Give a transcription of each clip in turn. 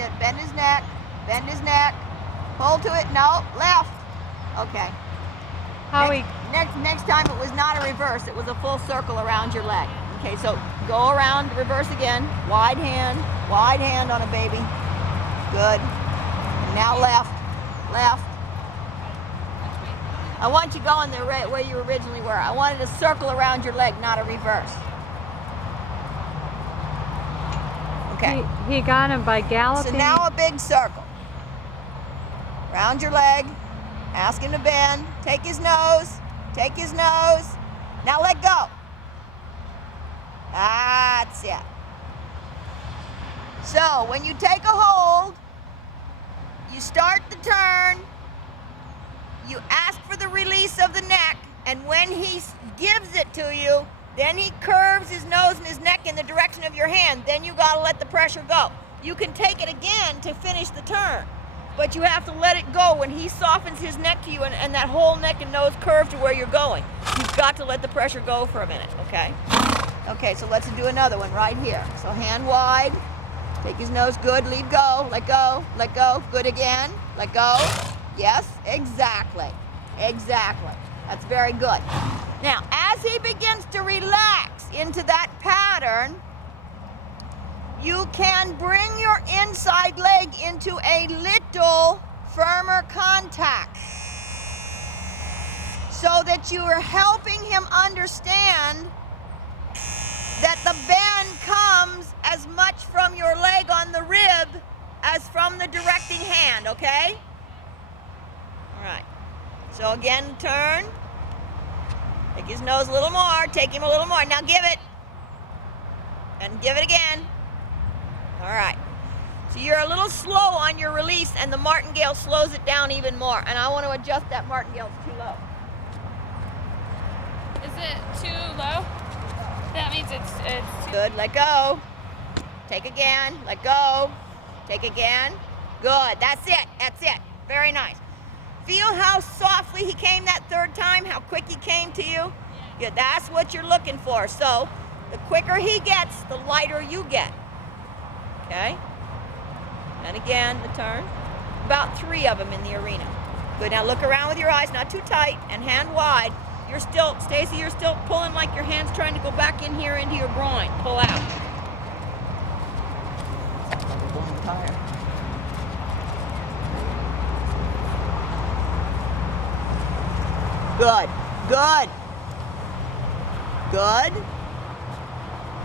it. Bend his neck. Bend his neck. Pull to it. No, left. Okay. Next time it was not a reverse. It was a full circle around your leg. Okay, so go around, reverse again. Wide hand on a baby. Good. And now left. Left. I want you going the way you originally were. I wanted a circle around your leg, not a reverse. Okay. He got him by galloping. So now a big circle. Round your leg. Ask him to bend. Take his nose. Take his nose. Now let go. That's it. So when you take a hold, you start the turn. You ask for the release of the neck, and when he gives it to you, then he curves his nose and his neck in the direction of your hand. Then you gotta let the pressure go. You can take it again to finish the turn, but you have to let it go when he softens his neck to you and that whole neck and nose curve to where you're going. You've got to let the pressure go for a minute, okay? Okay, so let's do another one right here. So hand wide, take his nose, good, leave go, let go, good again, let go. Yes, exactly, exactly. That's very good. Now, as he begins to relax into that pattern, you can bring your inside leg into a little firmer contact so that you are helping him understand that the bend comes as much from your leg on the rib as from the directing hand, okay? All right. So again, turn. Take his nose a little more. Take him a little more. Now give it. And give it again. All right. So you're a little slow on your release, and the martingale slows it down even more. And I want to adjust that martingale. It's too low. Is it too low? That means it's too good. Let go. Take again. Let go. Take again. Good. That's it. That's it. Very nice. Feel how softly he came that third time, how quick he came to you? Yeah, that's what you're looking for. So the quicker he gets, the lighter you get. Okay? And again, the turn. About 3 of them in the arena. Good, now look around with your eyes, not too tight, and hand wide. You're still, Stacie, you're still pulling like your hand's trying to go back in here into your groin. Pull out. Good, good, good,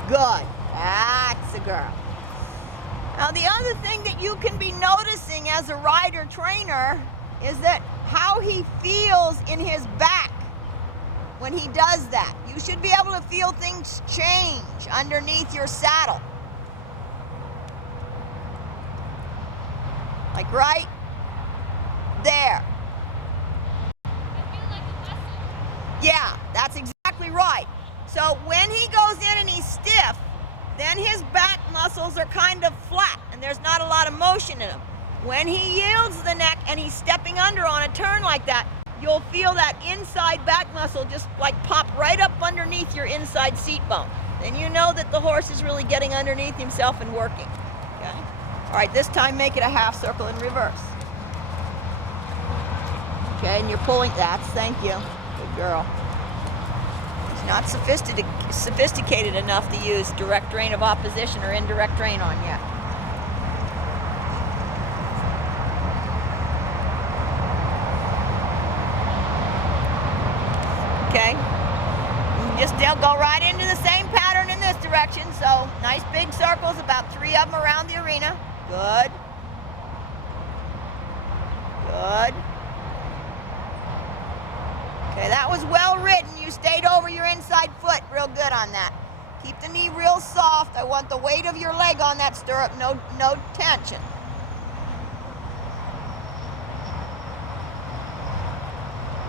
good. That's a girl. Now the other thing that you can be noticing as a rider trainer is that how he feels in his back when he does that. You should be able to feel things change underneath your saddle. Like right there. Yeah, that's exactly right. So when he goes in and he's stiff, then his back muscles are kind of flat and there's not a lot of motion in them. When he yields the neck and he's stepping under on a turn like that, you'll feel that inside back muscle just like pop right up underneath your inside seat bone. Then you know that the horse is really getting underneath himself and working. Okay? All right, this time make it a half circle in reverse. Okay, and you're pulling, thank you. Good girl. He's not sophisticated enough to use direct drain of opposition or indirect drain on yet. Okay. You just still go right into the same pattern in this direction. So nice big circles, about 3 of them around the arena. Good. Good. Okay, that was well ridden. You stayed over your inside foot real good on that. Keep the knee real soft. I want the weight of your leg on that stirrup, no tension.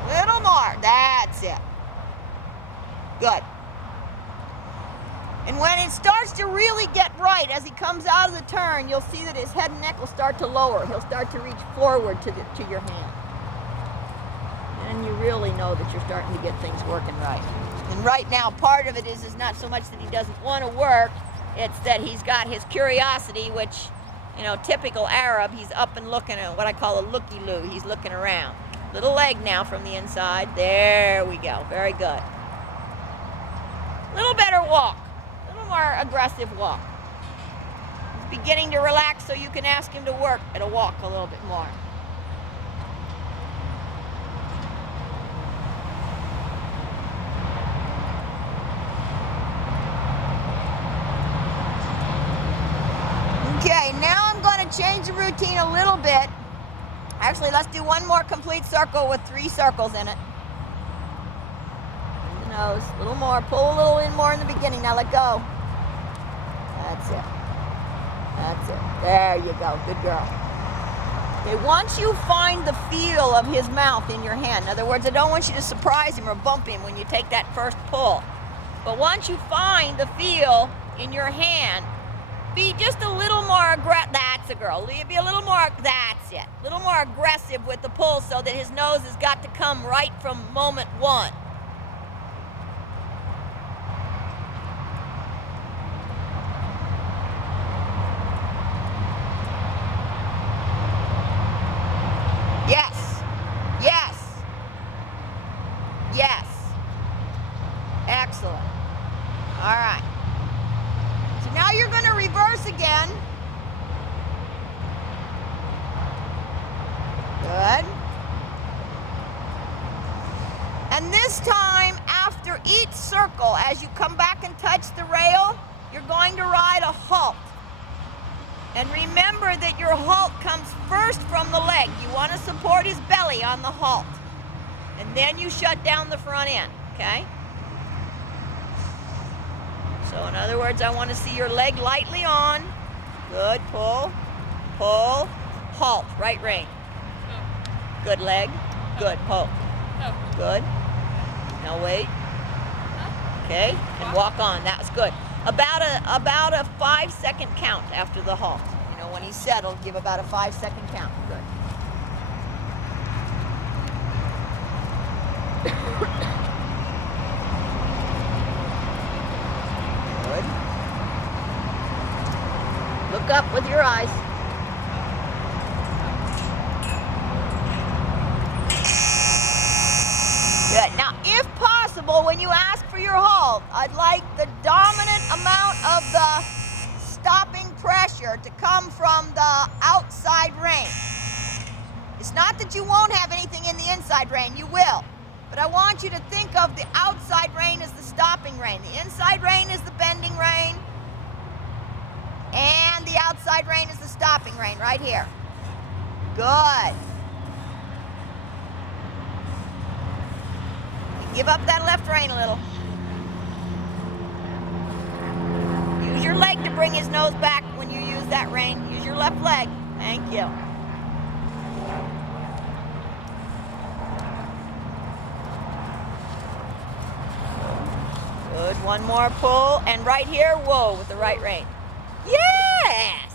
Little more, that's it. Good. And when it starts to really get right, as he comes out of the turn, you'll see that his head and neck will start to lower. He'll start to reach forward to your hand. And you really know that you're starting to get things working right. And right now, part of it is not so much that he doesn't want to work, it's that he's got his curiosity, which you know, typical Arab, he's up and looking at what I call a looky-loo. He's looking around. Little leg now from the inside. There we go. Very good. Little better walk. A little more aggressive walk. He's beginning to relax, so you can ask him to work at a walk a little bit more. Okay, now I'm going to change the routine a little bit. Actually, let's do one more complete circle with 3 circles in it. In the nose, a little more. Pull a little in more in the beginning. Now let go. That's it. That's it. There you go. Good girl. Okay, once you find the feel of his mouth in your hand, in other words, I don't want you to surprise him or bump him when you take that first pull. But once you find the feel in your hand, be just a little more aggressive. That's a girl. Be a little more, that's it. A little more aggressive with the pull so that his nose has got to come right from moment 1. Yes. Yes. Yes. Excellent. All right. So now you're going to reverse again. Good. And this time, after each circle, as you come back and touch the rail, you're going to ride a halt. And remember that your halt comes first from the leg. You want to support his belly on the halt. And then you shut down the front end, okay? So in other words, I want to see your leg lightly on. Good, pull, pull, halt, right rein. Good leg, good, pull. Good. Now wait. Okay, and walk on, that was good. About a 5-second count after the halt. You know, when he's settled, give about a 5-second count. Good. Good. Look up with your eyes. Good. Now, if possible, when you ask for your halt, I'd like the dominant amount of the stopping pressure to come from the outside rein. It's not that you won't have anything in the inside rein, you will. But I want you to think of the outside rein as the stopping rein. The inside rein is the bending rein. And the outside rein is the stopping rein right here. Good. Give up that left rein a little. Use your leg to bring his nose back when you use that rein. Use your left leg. Thank you. Good. One more pull. And right here, whoa, with the right rein. Yes!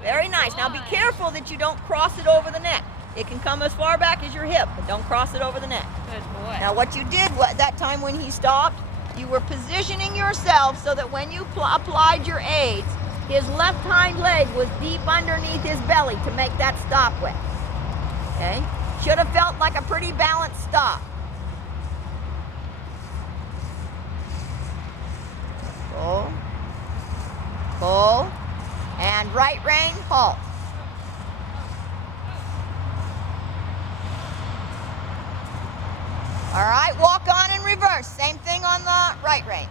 Very nice. Now be careful that you don't cross it over the neck. It can come as far back as your hip, but don't cross it over the neck. Good boy. Now what you did that time when he stopped, you were positioning yourself so that when you applied your aids, his left hind leg was deep underneath his belly to make that stop with. Okay? Should have felt like a pretty balanced stop. Pull. Pull. And right rein, halt. All right, walk on and reverse. Same thing on the right rein.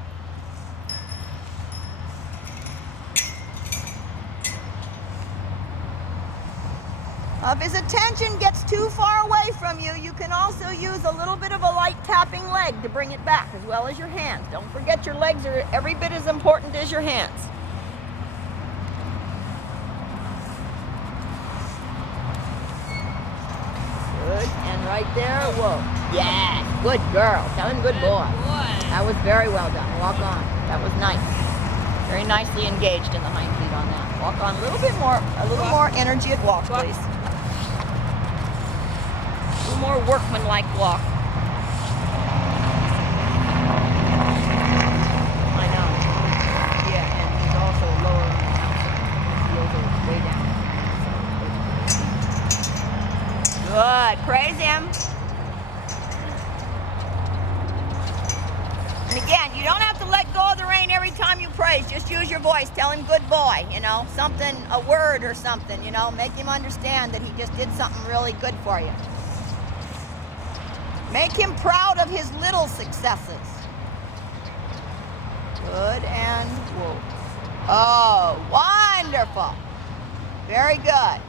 If his attention gets too far away from you, you can also use a little bit of a light tapping leg to bring it back, as well as your hands. Don't forget your legs are every bit as important as your hands. Good, and right there, whoa. Yes, good girl. Tell him good boy. That was very well done. Walk on. That was nice. Very nicely engaged in the hind feet on that. Walk on a little bit more, a little more energy at walk, please. A little more workmanlike walk. I know. Yeah, and he's also lower on the outside. His heels are way down. him. And again, you don't have to let go of the rein every time you praise. Just use your voice. Tell him good boy, you know, something, a word or something, you know. Make him understand that he just did something really good for you. Make him proud of his little successes. Good and whoa. Oh, wonderful. Very good.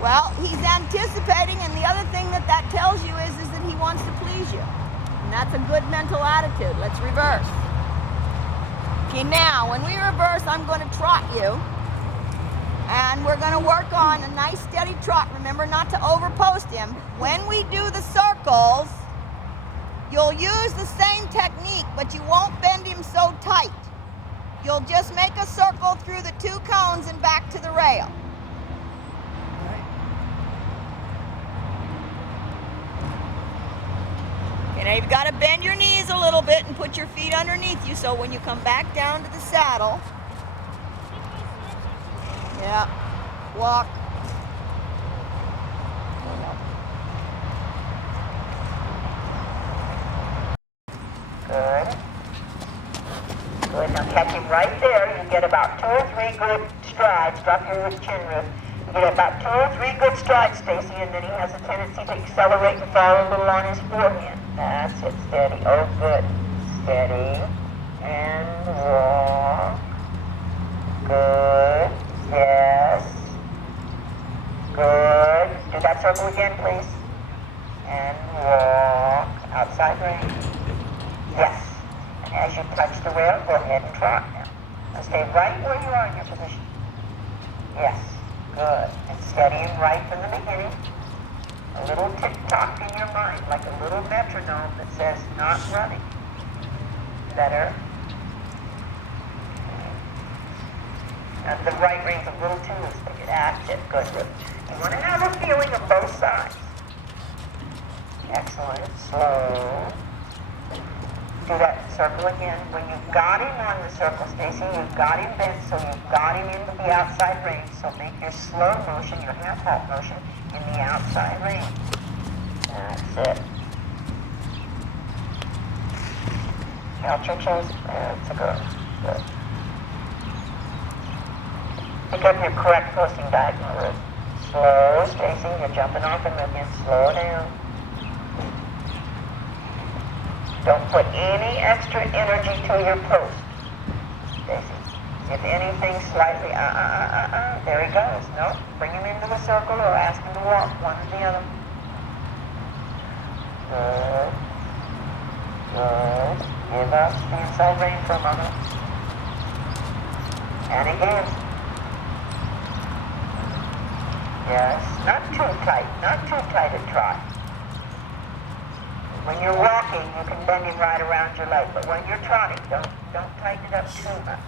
Well, he's anticipating, and the other thing that tells you is that he wants to please you. And that's a good mental attitude. Let's reverse. Okay, now, when we reverse, I'm going to trot you. And we're going to work on a nice steady trot. Remember not to overpost him. When we do the circles, you'll use the same technique, but you won't bend him so tight. You'll just make a circle through the 2 cones and back to the rail. Okay, now you've got to bend your knees a little bit and put your feet underneath you so when you come back down to the saddle, yeah, walk. Good. Good. Now catch him right there. You get about 2 or 3 good strides. Drop your chin root. You get about 2 or 3 good strides, Stacie, and then he has a tendency to accelerate and fall a little on his forehand. That's it. Steady. Oh, good. Steady. And walk. Good. Yes. Good. Do that circle again, please. And walk. Outside range. Yes. And as you touch the rail, go ahead and trot now. Now stay right where you are in your position. Yes. Good. And steady and right from the beginning. A little tick-tock in your mind, like a little metronome that says not running. Better. And the right rein's a little too loose. That's it. Good. Good. You want to have a feeling of both sides. Excellent. Slow. Do that circle again. When you've got him on the circle, Stacie, you've got him bent, so you've got him into the outside range. So make your slow motion, your half-halt motion, in the outside range. That's it. Count your chest. That's a good. Good. Pick up your correct posting diagonal route. Slow, Stacie. You're jumping off and again. Slow down. Don't put any extra energy to your post, Stacie. If anything, slightly, there he goes. No, bring him into the circle or ask him to walk, one or the other. Good. Good. Give up the inside rein for a moment. And again. Yes, not too tight a trot. When you're walking, you can bend him right around your leg, but when you're trotting, don't tighten it up too much.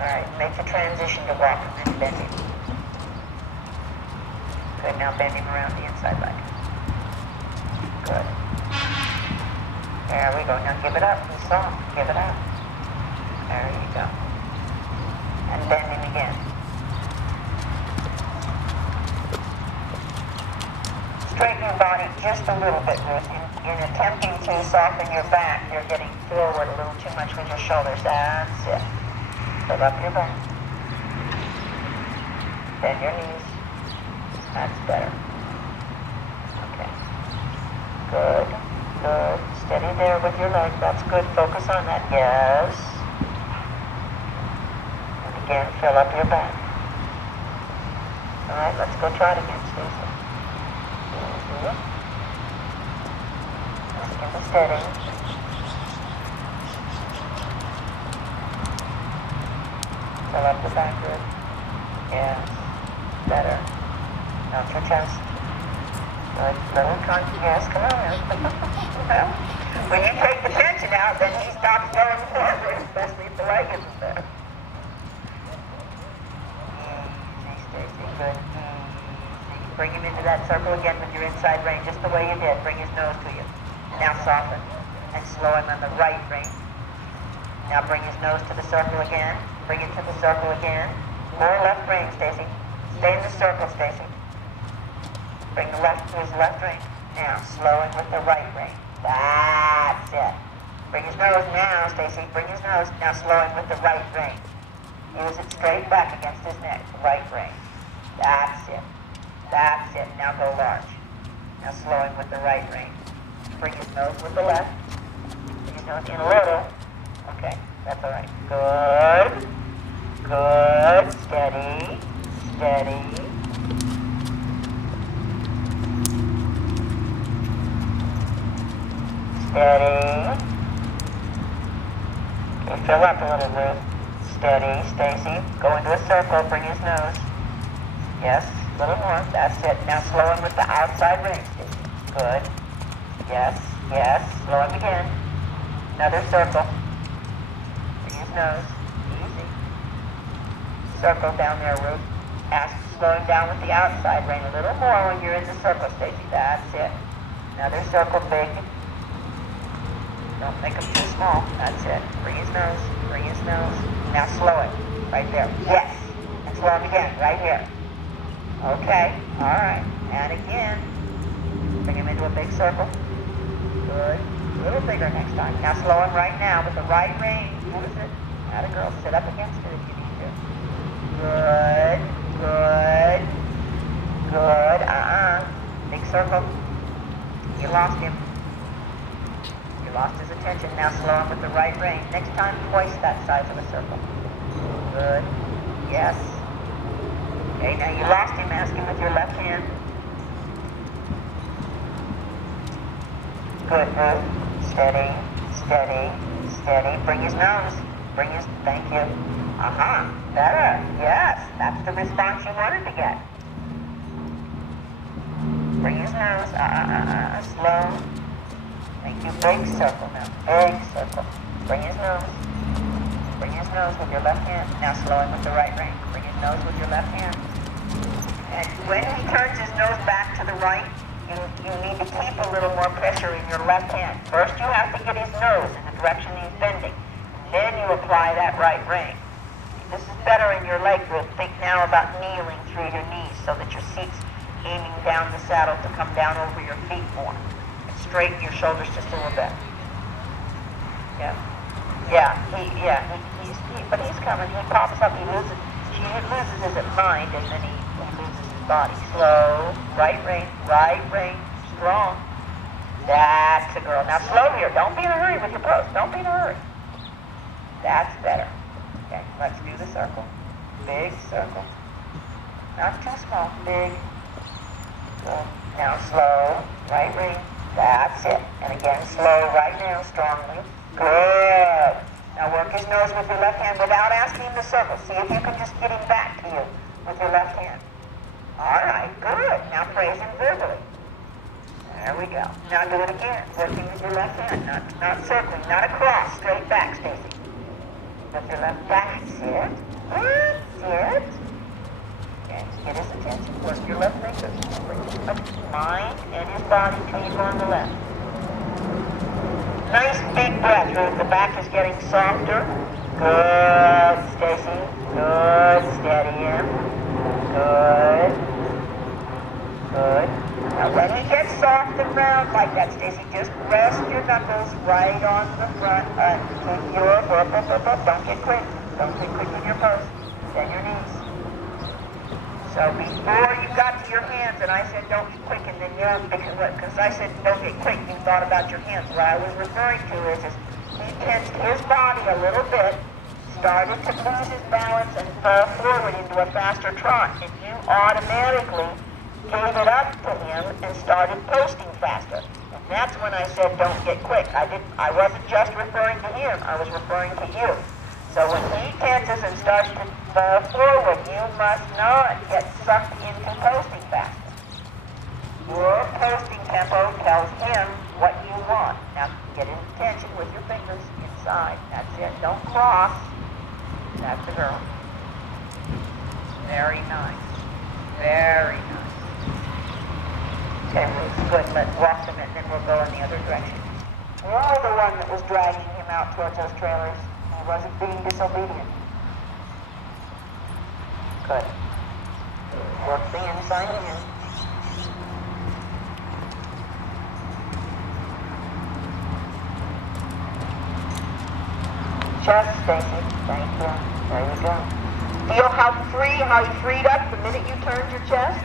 All right, make the transition to walk and then bend him. Good, now bend him around the inside leg. Good. There we go. Now give it up. He's soft. Give it up. There you go. And bend him again. Straighten your body just a little bit, Ruth. In attempting to soften your back, you're getting forward a little too much with your shoulders. That's it. Fill up your back. Bend your knees. That's better. Okay. Good. Good. Steady there with your leg. That's good. Focus on that. Yes. And again, fill up your back. All right, let's go try it again, Stacie. Just give it steady. Fill up the back rib. Yes. Better. Out your chest. Good. Little yes, come on. Well, when you take the tension out, then he stops going forward, especially if the leg isn't there. Easy, Stacie. Good. Bring him into that circle again with your inside rein, just the way you did. Bring his nose to you. Now soften and slow him on the right rein. Now bring his nose to the circle again. Bring it to the circle again. More left rein, Stacie. Stay in the circle, Stacie. Bring the left to his left rein. Now, slowing with the right rein. That's it. Bring his nose now, Stacie. Bring his nose. Now slowing with the right rein. Use it straight back against his neck. Right rein. That's it. That's it. Now go large. Now slowing with the right rein. Bring his nose with the left. Bring his nose in a little. Okay, that's all right. Good. Good. Steady. Steady. Steady. Okay, fill up a little bit. Steady, Stacie. Go into a circle. Bring his nose. Yes, a little more. That's it. Now slow him with the outside rein, Stacie. Good. Yes, yes. Slow him again. Another circle. Bring his nose. Easy. Circle down there, Ruth. Ask to slow him down with the outside rein a little more when you're in the circle, Stacie. That's it. Another circle, big. Don't make him too small. That's it. Bring his nose. Bring his nose. Now slow it. Right there. Yes. And slow him again. Right here. Okay. All right. And again. Bring him into a big circle. Good. A little bigger next time. Now slow him right now with the right rein. Use it. Atta girl. Sit up against it if you need to. Good. Good. Good. Big circle. You lost him. You lost his attention. Now slow him with the right rein. Next time, twice that size of a circle. Good. Yes. Okay, now you lost him. Ask him with your left hand. Good, Ruth. Steady, steady, steady. Bring his nose. Bring his, thank you. Better. Yes, that's the response you wanted to get. Bring his nose. Slow. Make you big circle now. Big circle. Bring his nose. Bring his nose with your left hand. Now slow him with the right rein. Bring his nose with your left hand. And when he turns his nose back to the right, you need to keep a little more pressure in your left hand. First you have to get his nose in the direction he's bending. Then you apply that right rein. This is better in your leg group. Think now about kneeling through your knees so that your seat's aiming down the saddle to come down over your feet more. Straighten your shoulders just a little bit. Yeah. But he's coming. He pops up. He loses his mind, and then he loses his body. Slow. Right rein. Strong. That's a girl. Now slow here. Don't be in a hurry with your pose. Don't be in a hurry. That's better. Okay, let's do the circle. Big circle. Not too small. Big. Good. Now slow. Right rein. That's it. And again, slow right now, strongly. Good. Now work his nose with your left hand without asking him to circle. See if you can just get him back to you with your left hand. All right, good. Now praise him verbally. There we go. Now do it again. Working with your left hand, not circling, not across. Straight back, Stacie. With your left. That's it. That's it. Okay, get his attention. Work your left fingers. Bring his mind and his body till you go on the left. Nice big breath, Ruth. The back is getting softer. Good, Stacie. Good. Steady him. Good. Good. Now when he gets soft and round like that, Stacie, just rest your knuckles right on the front. Keep your don't get quick. Don't get quick with your pose. Bend your knees. So before you got to your hands, and I said don't get quick, and then because I said don't get quick, you thought about your hands. What I was referring to is he tensed his body a little bit, started to lose his balance, and fell forward into a faster trot, and you automatically gave it up to him and started posting faster. And that's when I said don't get quick. I wasn't just referring to him, I was referring to you. So when he tenses and starts to fall forward, you must not get sucked into posting faster. Your posting tempo tells him what you want. Now get his attention with your fingers inside. That's it. Don't cross. That's the girl. Very nice. Very nice. Okay, Ruth, good. Let's walk a minute, then we'll go in the other direction. You're the one that was dragging him out towards those trailers. He wasn't being disobedient. Good. Work the inside in. Chest, Stacie. Thank you. There you go. Feel how you freed up the minute you turned your chest?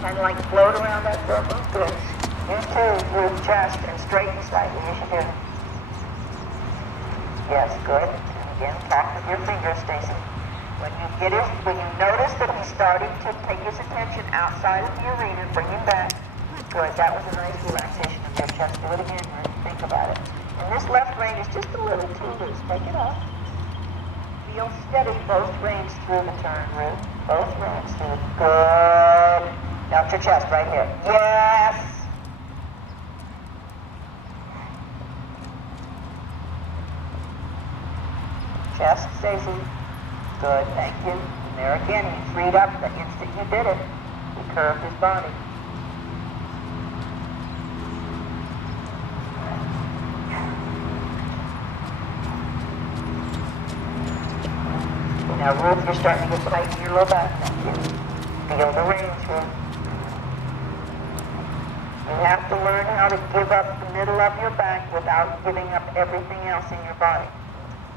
Kind of like float around that circle. Good. You too, through chest and straighten slightly as you do. Yes, good. And again, talk with your fingers, Stacie. When you notice that he's starting to take his attention outside of the arena, bring him back. Good. That was a nice relaxation of your chest. Do it again. Think about it. And this left rein is just a little too loose. Take it off. Feel steady both reins through the turn, Ruth. Both reins through. Good. Now to your chest right here. Yes. Chest, Stacie. Good, thank you. And there again, he freed up the instant you did it. He curved his body. Now, Ruth, you're starting to get tight in your low back. Thank you. Feel the reins, Ruth. You have to learn how to give up the middle of your back without giving up everything else in your body.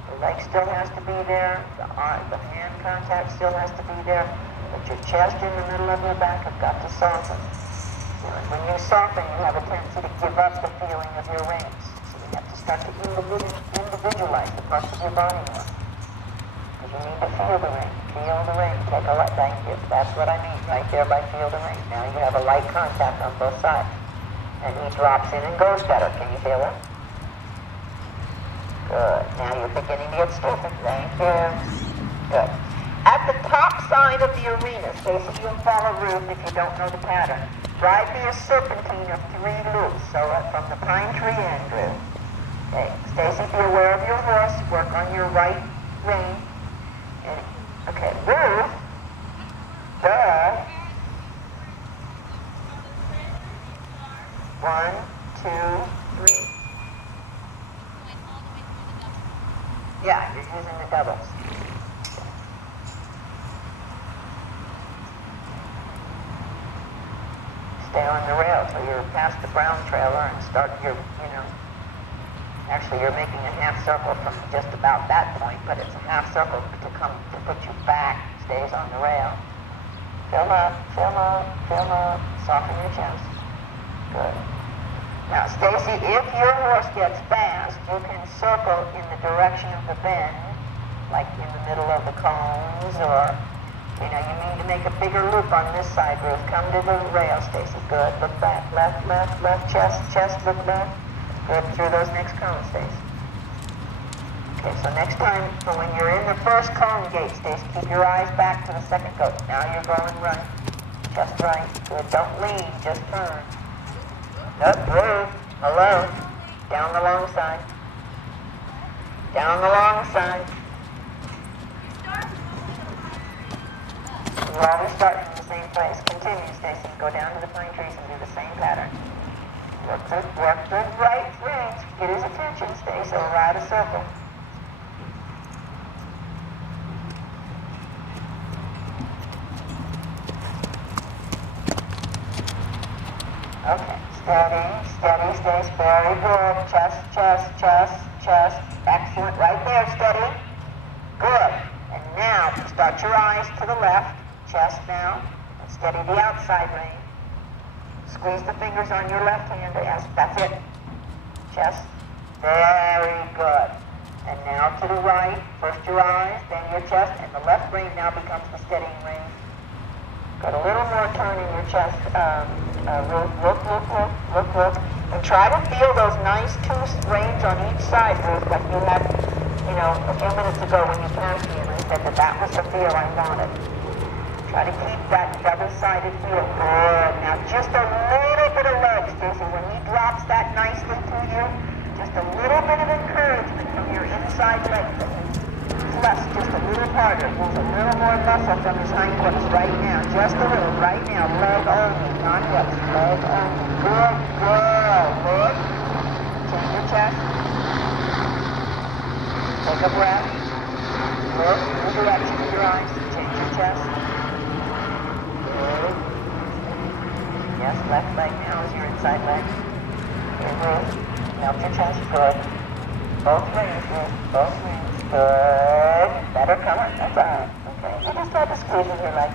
The leg still has to be there, the hand contact still has to be there, but your chest in the middle of your back have got to soften. And when you soften, you have a tendency to give up the feeling of your reins. So you have to start to individualize the parts of your body more. Because you need to feel the rein. Feel the rein. Take a light. Thank you. That's what I mean right there by feel the rein. Now you have a light contact on both sides. And he drops in and goes better. Can you feel it? Good. Now you're beginning to get stiffen. Thank you. Good. At the top side of the arena, Stacie, you'll follow Ruth if you don't know the pattern. Drive me a serpentine of 3 loops, so from the pine tree end, Ruth. Okay. Stacie, be aware of your horse. Work on your right rein. And, okay, Ruth. Good. 1, 2, 3. Yeah, you're using the doubles. Stay on the rail till you're past the brown trailer and start your, actually you're making a half circle from just about that point, but it's a half circle to put you back, stays on the rail. Fill up, fill up, fill up, soften your chest. Good. Now, Stacie, if your horse gets fast, you can circle in the direction of the bend, like in the middle of the cones, or, you need to make a bigger loop on this side, Ruth. Come to the rail, Stacie. Good. Look back. Left, left, left, chest, look back. Good. Through those next cones, Stacie. Okay, so next time, so when you're in the first cone gate, Stacie, keep your eyes back to the second goat. Now you're going right. Just right. Good. Don't lean, just turn. Up, Ruth. Hello. Down the long side. Down the long side. You always start from the same place. Continue, Stacie. Go down to the pine trees and do the same pattern. Work the right reins. Get his attention, Stacie. Ride a circle. Okay. Steady, steady, Stacie. Very good. Chest, chest, chest, chest. Excellent. Right there, steady. Good. And now, start your eyes to the left. Chest now. And steady the outside rein. Squeeze the fingers on your left hand. Yes, that's it. Chest. Very good. And now to the right. First your eyes, then your chest. And the left rein now becomes the steadying rein. Got a little more turn in your chest. Look. And try to feel those nice 2 reins on each side, Ruth, like you had, a few minutes ago when you passed me and I said that was the feel I wanted. Try to keep that double-sided feel. Good. Now just a little bit of leg, Stacie. When he drops that nicely to you, just a little bit of encouragement from your inside leg. Flex just a little harder. Move a little more muscle from his hindquarters right now. Just a little. Right now. Leg only, not hips. Leg only. Good girl. Good. Change your chest. Take a breath. Look. New direction with your eyes. Change your chest. outside leg. Good, breathe. Melt your chest. Good. Both reins, Ruth. Both reins. Good. Better color. That's all right. Okay. You just had to squeeze with your leg.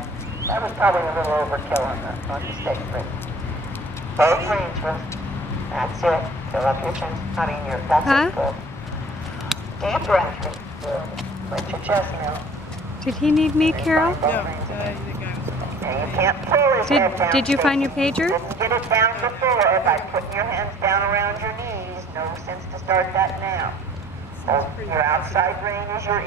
That was probably a little overkill on the stick, but both reins, Ruth. That's it. Fill up your chest. That's it. Good. Deep breath. Good. Let your chest now. Did he need me, Carol? No. You can't pull his head down. Did you find your pager? Didn't get it down before by putting your hands down around your knees. No sense to start that now. Your outside rein is your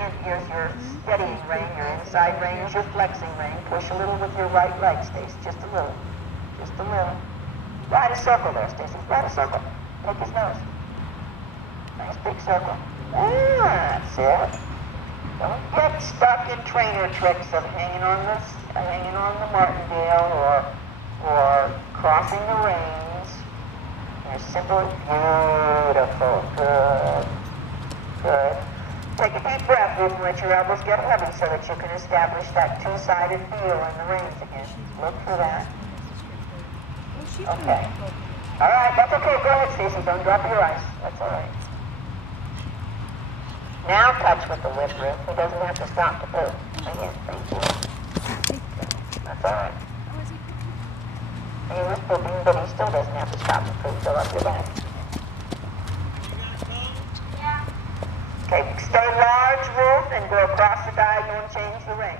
steadying rein. Your inside rein is your flexing rein. Push a little with your right leg, Stace. Just a little. Just a little. Ride a circle there, Stacy. Ride a circle. Take his nose. Nice big circle. That's it. Don't get stuck in trainer tricks of hanging on the martingale or crossing the reins. You're simple, beautiful, good, good. Take a deep breath, Ruth, and let your elbows get heavy so that you can establish that two-sided feel in the reins again. Look for that. Okay. All right, that's okay. Go ahead, Stacie. Don't drop your eyes. That's all right. Now touch with the whip, Ruth. He doesn't have to stop to poop. Again, thank you. That's all right. He was pooping, but he still doesn't have to stop to poop. Fill up your back. Okay, stay large, Ruth, and go across the diagonal and change the ring.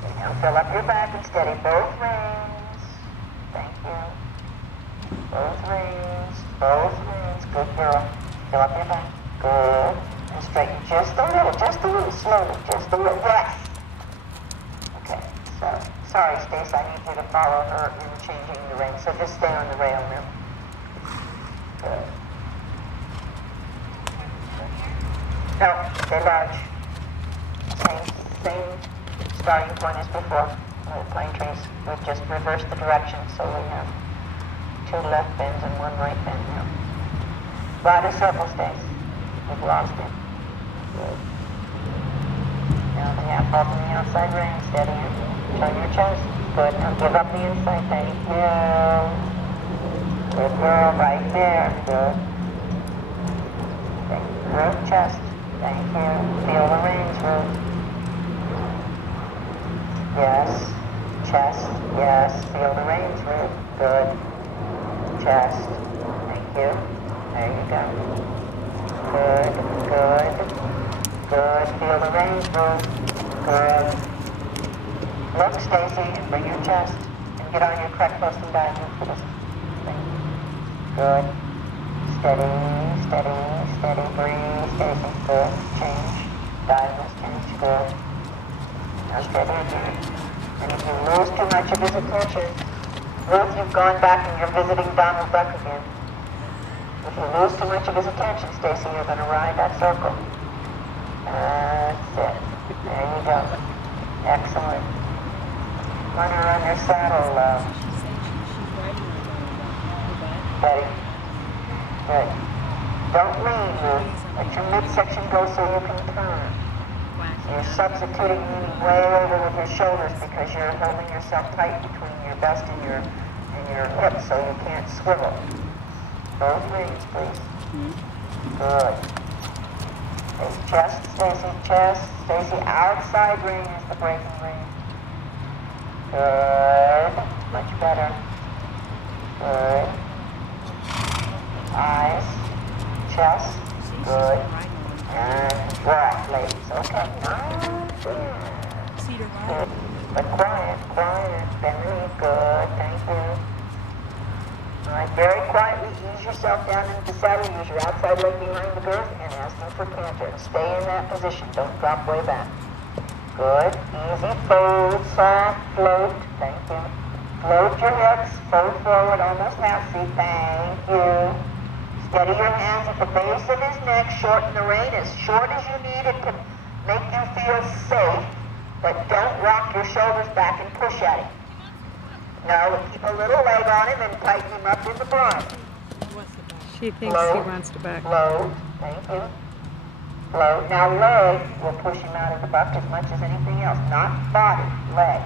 Okay, now fill up your back and steady both rings. Thank you. Both rings, good girl. Fill up your back, good. And straighten just a little, slowly, just a little, yes. Okay, so, sorry Stace, I need you to follow her in changing the rein, so just stay on the rail now. Good. No, stay large. Same starting point as before. The plane trains, we've just reversed the direction, so we have 2 left bends and 1 right bend now. Ride a circle, Stace. We've lost it. Good. Now the half off on the outside rein, steady in. Turn your chest. Good. Now give up the inside. Thank you. Good girl, right there. Good. Thank you. Root chest. Thank you. Feel the reins, Ruth. Yes. Chest. Yes. Feel the reins, Ruth. Good. Chest. Thank you. There you go. Good, good, good. Feel the reins, Ruth. Good. Look, Stacie, and bring your chest and get on your correct post and diagonal for this thing. Good. Steady, steady, steady. Breathe, Stacie. Good. Change. Diagonals change. Good. Now steady again. And if you lose too much of his attention, Ruth, you've gone back and you're visiting Donald Duck again. If you lose too much of his attention, Stacie, you're going to ride that circle. That's it. There you go. Excellent. Run her on your saddle, Betty. Good. Don't lean, Ruth. Let your midsection go so you can turn. You're substituting leaning way over with your shoulders because you're holding yourself tight between your vest and your hips so you can't swivel. Both reins, please. Good. Stacie, chest, Stacie, chest. Stacie, outside ring is the breaking ring. Good. Much better. Good. Eyes. Chest. Good. And breath, ladies. Okay. Good. But quiet, quiet. Very good. Thank you. All right, very quietly ease yourself down into the saddle. Use your outside leg behind the girth and ask them for canter. Stay in that position. Don't drop way back. Good. Easy. Fold. Soft. Float. Thank you. Float your hips. Fold forward. Almost half seat. Thank you. Steady your hands at the base of his neck. Shorten the rein as short as you need it to make you feel safe. But don't rock your shoulders back and push at him. No, keep a little leg on him and tighten him up in the bridle. She thinks he wants to back. Float. Thank you. Float. Now leg will push him out of the buck as much as anything else. Not body. Leg.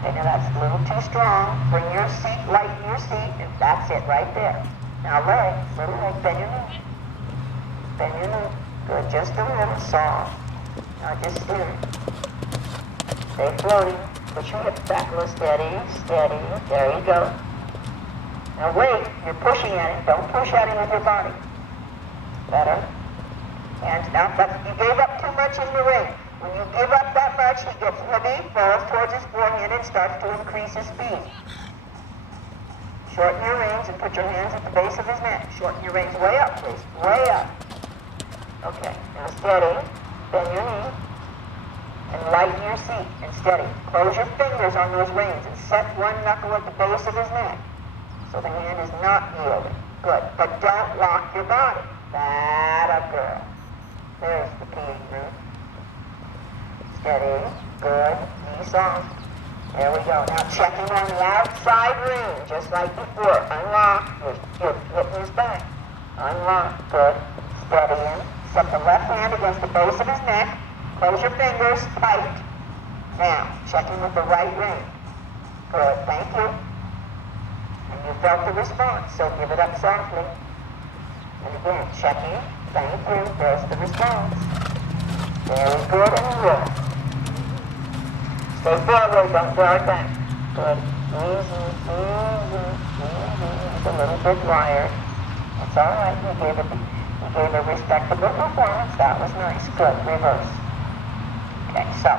Okay, now that's a little too strong. Bring your seat, lighten your seat, and that's it right there. Now little leg, bend your knee. Bend your knee. Good, just a little, soft. Now just steer. Stay floating. Push your hips back a little, steady, steady. There you go. Now wait, you're pushing at him. Don't push at him with your body. Better. And now, you gave up too much in the ring. When you give up that much, he gets heavy, falls towards his forehand, and starts to increase his speed. Shorten your reins and put your hands at the base of his neck. Shorten your reins way up, please. Way up. Okay, now steady. Bend your knee. And lighten your seat. And steady. Close your fingers on those reins and set one knuckle at the base of his neck. So the hand is not yielding. Good. But don't lock your body. That a girl. There's the peeing root. Steady. Good. Knee soft. There we go. Now checking on the outside ring, just like before. Unlock. You're hitting his back. Unlock. Good. Steady in. Set the left hand against the base of his neck. Close your fingers tight. Now, checking with the right ring. Good. Thank you. And you felt the response, so give it up softly. And again, checking. Thank you. There's the response. Very good, and roll. Stay forward, don't drag back. Good. Easy, easy, easy. It's a little bit wired. It's all right. You gave a respectable performance. That was nice. Good. Reverse. Okay, so,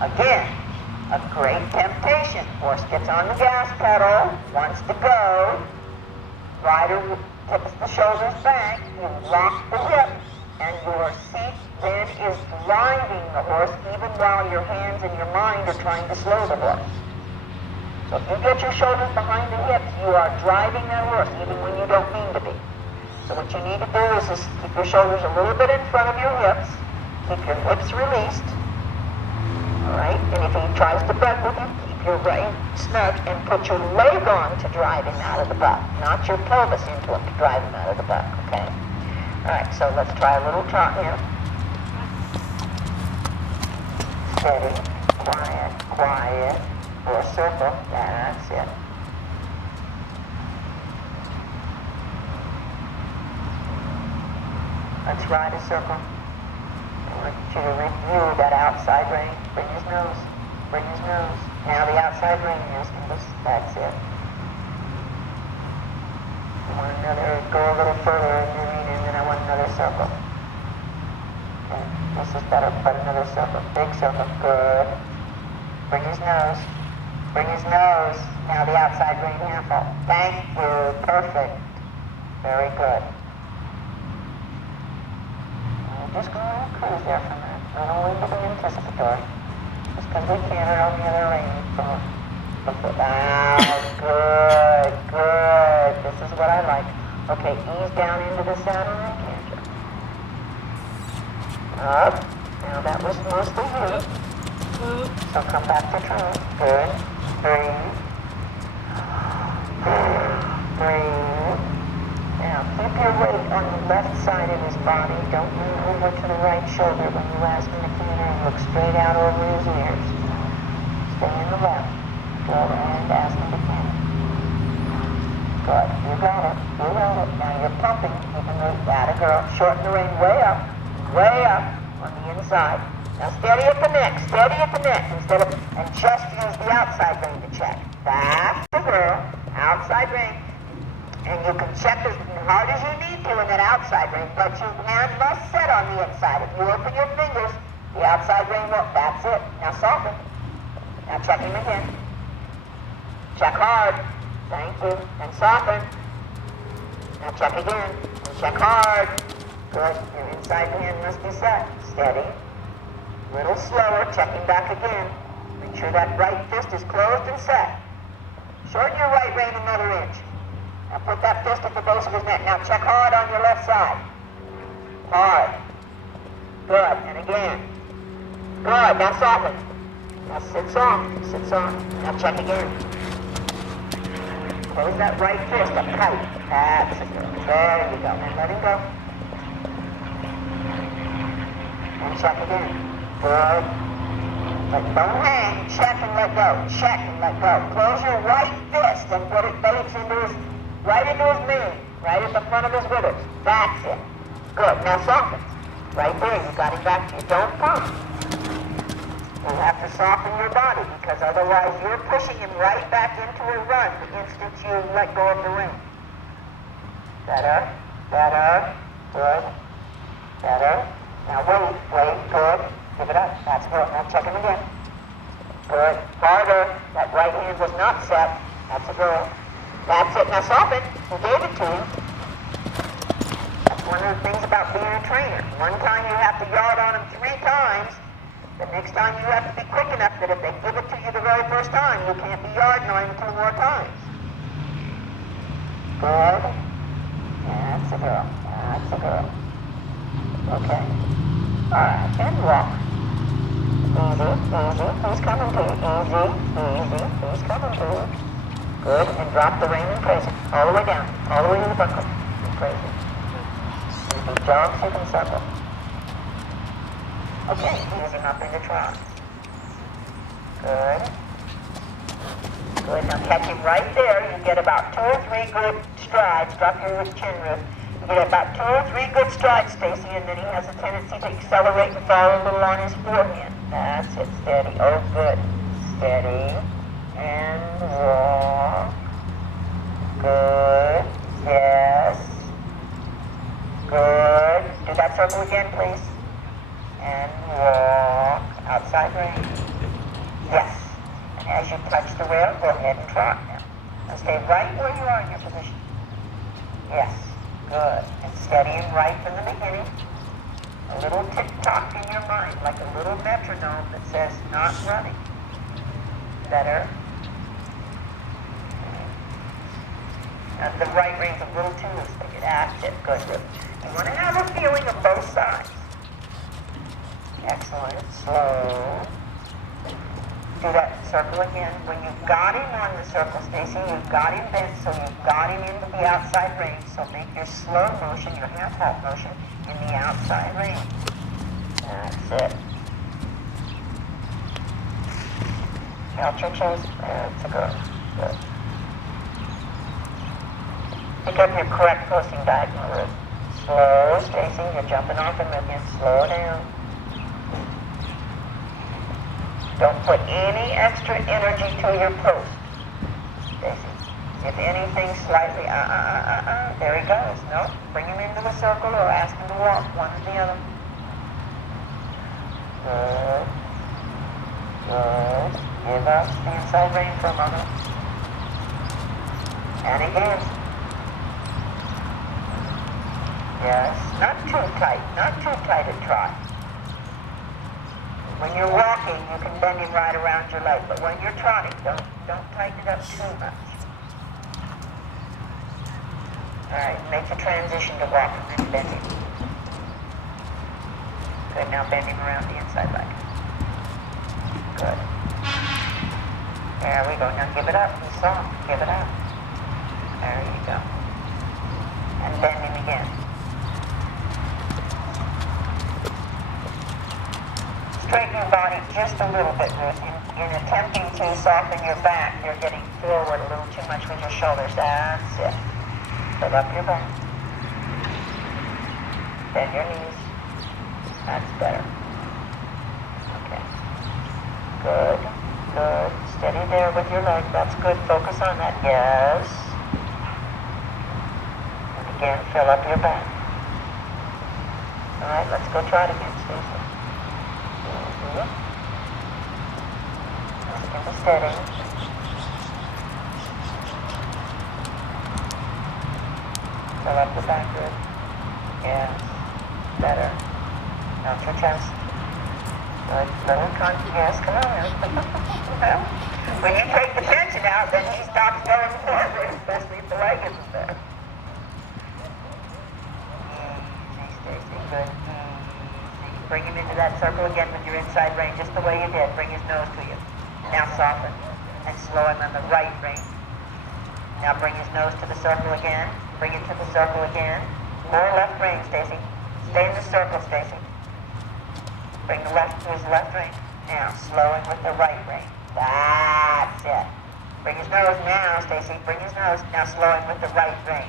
again, a great temptation. Horse gets on the gas pedal, wants to go. Rider tips the shoulders back. You lock the hip, and your seat then is driving the horse even while your hands and your mind are trying to slow the horse. So if you get your shoulders behind the hips, you are driving that horse even when you don't mean to be. So what you need to do is just keep your shoulders a little bit in front of your hips, keep your hips released, all right? And if he tries to butt with you, keep your rein snug and put your leg on to drive him out of the buck, not your pelvis into him to drive him out of the buck, okay? All right, so let's try a little trot here. Steady, quiet, quiet, or a circle. That's it. Let's ride a circle. I want you to review that outside rein. Bring his nose. Bring his nose. Now the outside rein is that's it. I want another, go a little further in the arena, and then I want another circle. Okay, this is better, but another circle. Big circle. Good. Bring his nose. Bring his nose. Now the outside rein handle. Thank you. Perfect. Very good. Just go on a cruise there for a minute. I don't want to be anticipatory. Just because we can't on the other range. Ah, good, good. This is what I like. Okay, ease down into the saddle and canter. Up. Now that was mostly you. So come back to trot. Good. Breathe. Breathe. Now, keep your weight on the left side of his body. Don't move over to the right shoulder when you ask him to canter and look straight out over his ears. Stay in the left. Good, and ask him to canter. Good, you got it. You got it. Now you're pumping. You can move that, a girl. Shorten the rein way up on the inside. Now steady at the neck, and just use the outside rein to check. That's the girl, outside rein. And you can check as hard as you need to in that outside rein, but your hand must set on the inside. If you open your fingers, the outside rein won't. That's it. Now soften. Now check him again. Check hard. Thank you. And soften. Now check again. And check hard. Good. Your inside hand must be set. Steady. A little slower. Checking back again. Make sure that right fist is closed and set. Shorten your right rein another inch. Now put that fist at the base of his neck. Now check hard on your left side. Hard. Good. And again. Good. Now soften. Now sit soft. Sit soft. Now check again. Close that right fist up tight. That's it. There you go. And let him go. And check again. Good. Don't hang. Check and let go. Check and let go. Close your right fist and put it face right into his knee. Right at the front of his withers. That's it. Good. Now soften. Right there. You got him back to you. Don't pump. You have to soften your body because otherwise you're pushing him right back into a run the instant you let go of the ring. Better. Better. Good. Better. Now wait. Good. Give it up. That's good. Now check him again. Good. Harder. That right hand was not set. That's a girl. That's it. Now soften. He gave it to you. That's one of the things about being a trainer. One time you have to yard on him 3 times. The next time you have to be quick enough that if they give it to you the very first time, you can't be yarding on him 2 more times. Good. That's a girl. That's a girl. Okay. Alright, and walk. Easy. He's coming to you. Easy. He's coming to you. Good. And drop the rein and praise it. All the way down. All the way to the buckle. And praise it. If he jogs, you can circle. Okay, ease him up into trot. Good. Good. Now catch him right there. You get about 2 or 3 good strides. Drop your chin root. You get about 2 or 3 good strides, Stacie, and then he has a tendency to accelerate and fall a little on his forehand. That's it. Steady. Oh, good. Steady. And walk. Good. Yes. Good. Do that circle again, please. And walk. Outside rein. Yes. And as you touch the rail, go ahead and trot now. Now stay right where you are in your position. Yes. Good. And steady and right from the beginning. A little tick-tock in your mind, like a little metronome that says not running. Better. Now the right rein's a little too loose. That's it. Good. You want to have a feeling of both sides. Excellent. Slow. Do that circle again. When you've got him on the circle, Stacie, you've got him bent, so you've got him into the outside range. So make your slow motion, your half-halt motion, in the outside range. That's it. Count your toes. That's a good. Good. Pick up your correct posting diagonal route. Slow, Stacie. You're jumping off him again. Slow down. Don't put any extra energy to your post, Stacie. If anything, slightly, there he goes. No, bring him into the circle or ask him to walk, one or the other. Good. Good. Give us the inside rein for a moment. And again. Yes, not too tight a trot. When you're walking, you can bend him right around your leg, but when you're trotting, don't tighten it up too much. All right, make the transition to walking and bend him. Good, now bend him around the inside leg. Good. There we go. Now give it up. He's soft. Give it up. There you go. And bend him again. Straighten your body just a little bit, Ruth. In attempting to soften your back, you're getting forward a little too much with your shoulders. That's it. Fill up your back. Bend your knees. That's better. Okay. Good. Good. Steady there with your leg. That's good. Focus on that. Yes. And again, fill up your back. All right, let's go try it again, Stacie. Let's get steady. Fill up the back rib. Yes. Better. Out your chest. Good. Little yes, come on. Well, when you take the tension out, then he stops going forward, especially if the leg isn't there. Easy, Stacie. Good. Bring him into that circle again with your inside rein, just the way you did. Bring his nose to you. Now soften and slow him on the right rein. Now bring his nose to the circle again. Bring it to the circle again. More left rein, Stacie. Stay in the circle, Stacie. Bring the left to his left rein. Now, slowing with the right rein. That's it. Bring his nose now, Stacie. Bring his nose. Now slowing with the right rein.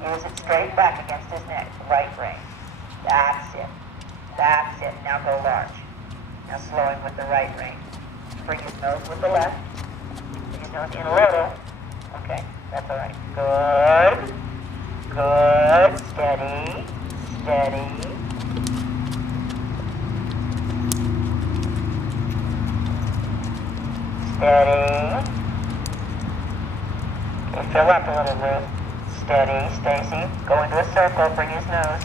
Use it straight back against his neck. Right rein. That's it. That's it. Now go large. Now slowing with the right rein. Bring his nose with the left. Bring his nose in a little. Okay, that's all right. Good. Good. Steady. Steady. Steady. Okay, fill up a little, Ruth. Steady, Stacie. Go into a circle, bring his nose.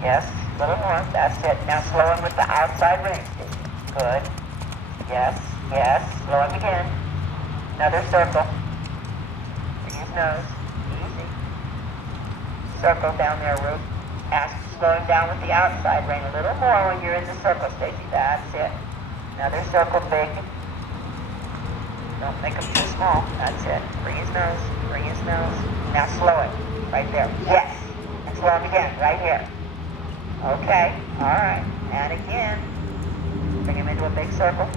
Yes, a little more. That's it. Now slow him with the outside rein, Stacie. Good. Yes, yes. Slow him again. Another circle. Bring his nose. Easy. Circle down there, Ruth. Ask to slow him down with the outside rein a little more when you're in the circle, Stacie. That's it. Another circle, big. Don't make him too small. That's it. Bring his nose. Bring his nose. Now slow it. Right there. Yes. And slow him again. Right here. Okay. All right. And again. Bring him into a big circle.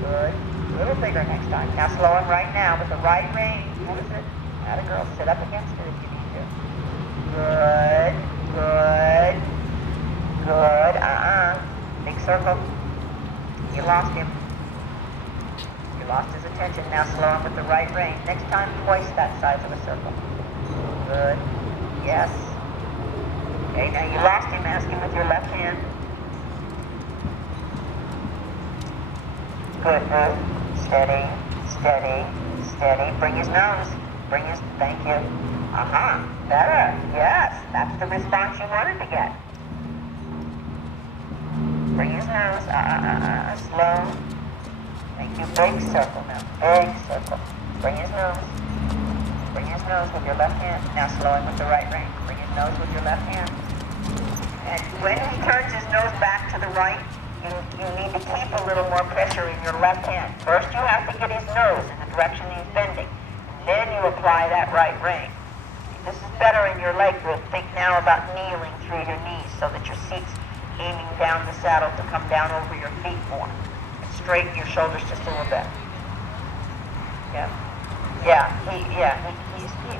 Good. A little bigger next time. Now slow him right now with the right rein. Use it. Atta girl. Sit up against it if you need to. Good. Good. Good. Big circle. You lost him. Lost his attention. Now slow him with the right rein. Next time, twice that size of a circle. Good. Yes. Okay, now you lost him. Ask him with your left hand. Good, Ruth. Steady, steady, steady. Bring his nose. Bring his, thank you. Better. Yes, that's the response you wanted to get. Bring his nose. Slow. Thank you. Big circle now. Big circle. Bring his nose. Bring his nose with your left hand. Now slow him with the right rein. Bring his nose with your left hand. And when he turns his nose back to the right, you need to keep a little more pressure in your left hand. First you have to get his nose in the direction he's bending. Then you apply that right rein. This is better in your leg grip. Think now about kneeling through your knees so that your seat's aiming down the saddle to come down over your feet more. Straighten your shoulders just a little bit. Yeah.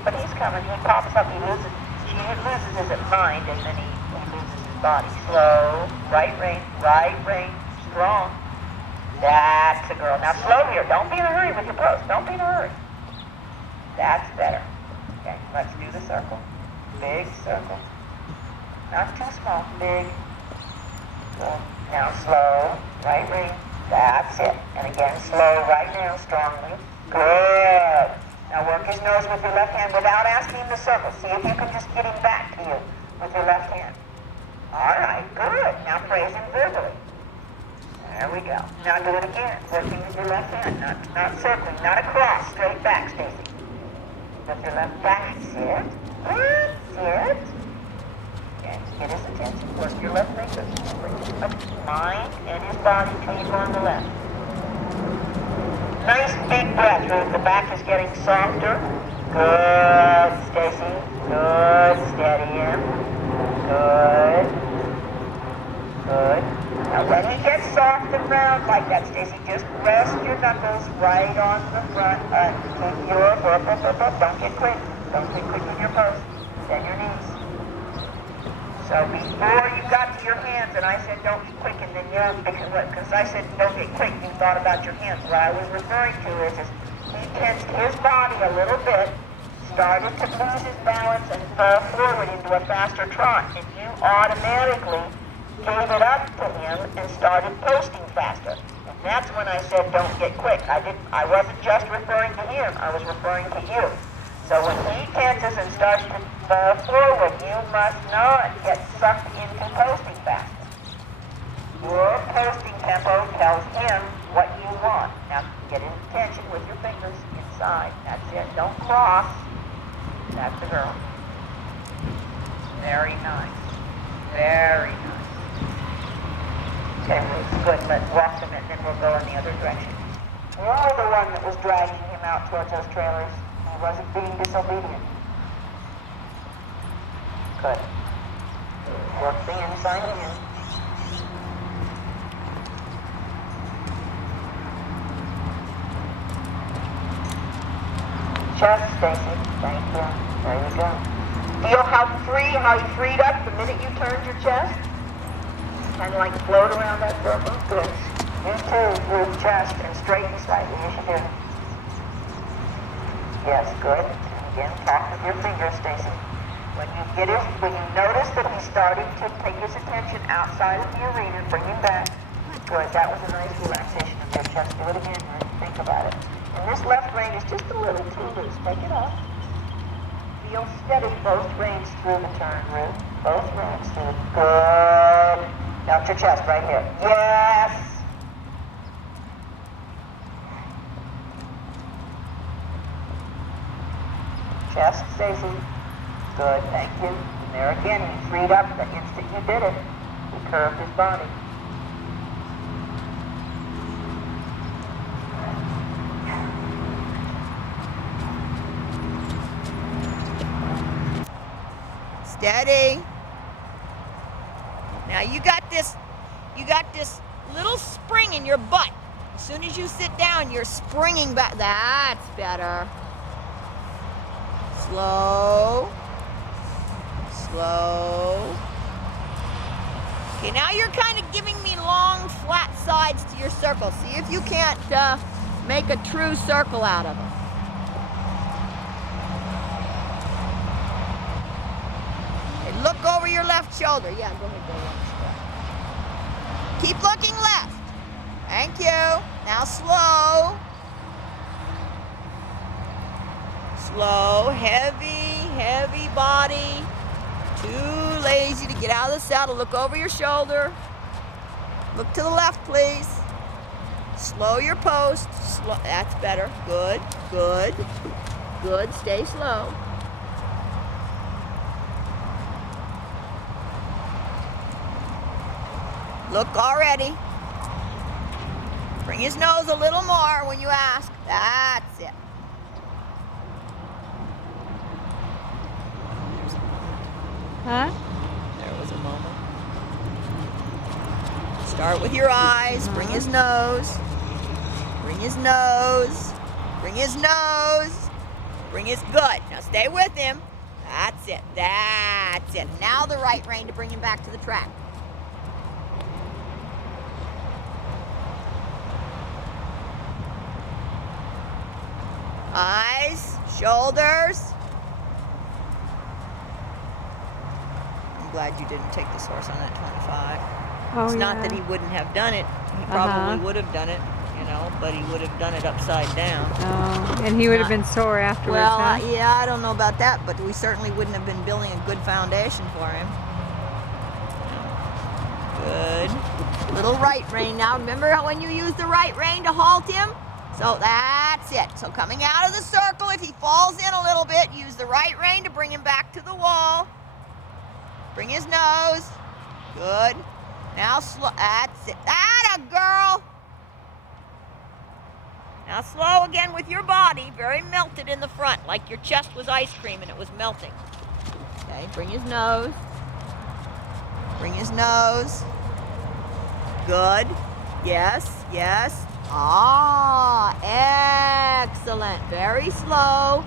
But he's coming. He pops up. He loses his mind, and then he loses his body. Slow. Right rein. Strong. That's a girl. Now slow here. Don't be in a hurry with your pose. Don't be in a hurry. That's better. Okay. Let's do the circle. Big circle. Not too small. Big. Good. Now slow. Right rein. That's it. And again, slow right now, strongly. Good. Now work his nose with your left hand without asking him to circle. See if you can just get him back to you with your left hand. All right, good. Now praise him verbally. There we go. Now do it again. Working with your left hand, not circling, not across. Straight back, Stacie. With your left. That's it. That's it. Get his attention. Work your left fingers. Bring his mind and his body till you go on the left. Nice big breath, Ruth. The back is getting softer. Good, Stacie. Good. Steady him. Good. Good. Now when he gets soft and round like that, Stacie, just rest your knuckles right on the front. Keep your Don't get quick. Don't get quick with your pose. Bend your knees. So before you got to your hands, and I said don't be quick, and then because I said don't get quick, you thought about your hands. What I was referring to is he tensed his body a little bit, started to lose his balance, and fell forward into a faster trot, and you automatically gave it up to him and started posting faster. And that's when I said don't get quick. I wasn't just referring to him, I was referring to you. So when he tenses and starts to fall forward, you must not get sucked into posting fast. Your posting tempo tells him what you want. Now get his attention with your fingers inside. That's it. Don't cross. That's the girl. Very nice. Very nice. Okay, good. Let's walk them and then we'll go in the other direction. You're the one that was dragging him out towards those trailers. He wasn't being disobedient. Good. Work the inside in. chest, Stacie. Thank you. There you go. Feel how you freed up the minute you turned your chest? Kind of like float around that circle. Good. You too, through the chest and straighten slightly. You should do. Yes, good. And again, talk with your fingers, Stacie. When you notice that he's starting to take his attention outside of the arena, bring him back. Good. That was a nice relaxation of your chest. Do it again. Think about it. And this left rein is just a little too loose. Take it up. Feel steady both reins through the turn, Ruth. Both reins through. Good. Now to your chest right here. Yes. Chest, Stacie. Good, thank you. And there again, he freed up the instant you did it. He curved his body. Steady. Now you got this little spring in your butt. As soon as you sit down, you're springing back. That's better. Slow. Slow. Okay, now you're kind of giving me long, flat sides to your circle. See if you can't make a true circle out of it. Okay, look over your left shoulder. Yeah, go ahead, go left. Keep looking left. Thank you. Now slow. Slow, heavy body. Too lazy to get out of the saddle. Look over your shoulder. Look to the left, please. Slow your post. Slow. That's better. Good, good, good. Stay slow. Look already. Bring his nose a little more when you ask. That's it. Huh? There was a moment. Start with your eyes. Bring his nose. Bring his nose. Bring his nose. Bring his good. Now stay with him. That's it. That's it. Now the right rein to bring him back to the track. Eyes, shoulders. I'm glad you didn't take this horse on that 25. Oh, It's yeah. not that he wouldn't have done it. He probably would have done it, you know, but he would have done it upside down. Oh, and he would have been sore afterwards, Well, huh? yeah, I don't know about that, but we certainly wouldn't have been building a good foundation for him. Good. Little right rein now. Remember how when you use the right rein to halt him? So that's it. So coming out of the circle, if he falls in a little bit, use the right rein to bring him back to the wall. Bring his nose. Good. Now slow. That's it. Atta girl. Now slow again with your body. Very melted in the front, like your chest was ice cream and it was melting. Okay, bring his nose. Bring his nose. Good. Yes, yes. Ah, excellent. Very slow.